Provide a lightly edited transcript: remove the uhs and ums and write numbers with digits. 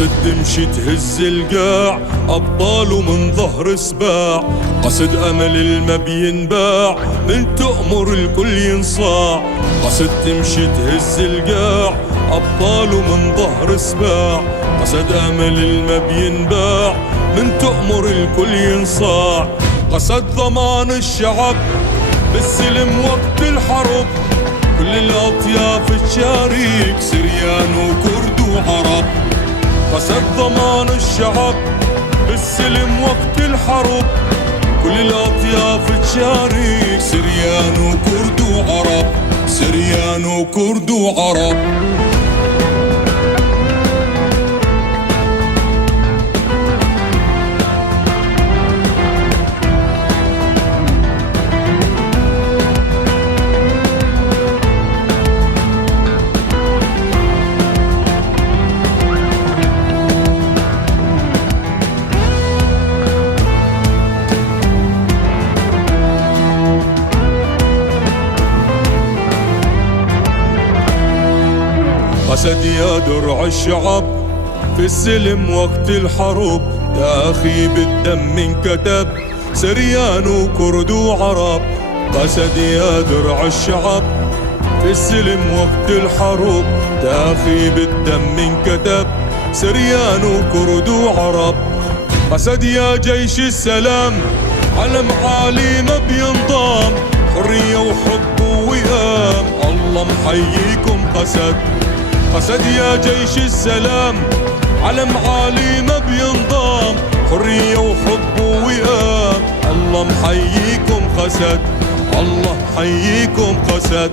قصد تمشي تهز القاع، أبطال ومن ظهر سباع. قصد أمل الما بينباع، من تأمر الكل ينصاع. قصد تمشي تهز القاع، أبطال ومن ظهر سباع. قصد أمل الما بينباع، من تأمر الكل ينصاع. قصد ضمان الشعب بالسلم وقت الحرب، كل الأطياف تشارك سريان وكرد وعرب. قصد ضمان الشعب بالسلم وقت الحرب، كل الأطياف تشارك سريان وكرد وعرب. سريان وكرد وعرب. قصد يا درع الشعب في السلم وقت الحرب، يا أخي بالدم انكتب سريان وكرد وعرب. قصد يا درع الشعب في السلم وقت الحرب، يا أخي بالدم انكتب سريان وكرد وعرب. قصد يا جيش السلام علم عالي ما بينضام، حرية وحب ووئام الله محييكم. قصد قصد يا جيش السلام علم عالي ما بينضام، حرية وحب ووئام الله محييكم. قصد الله محييكم. قصد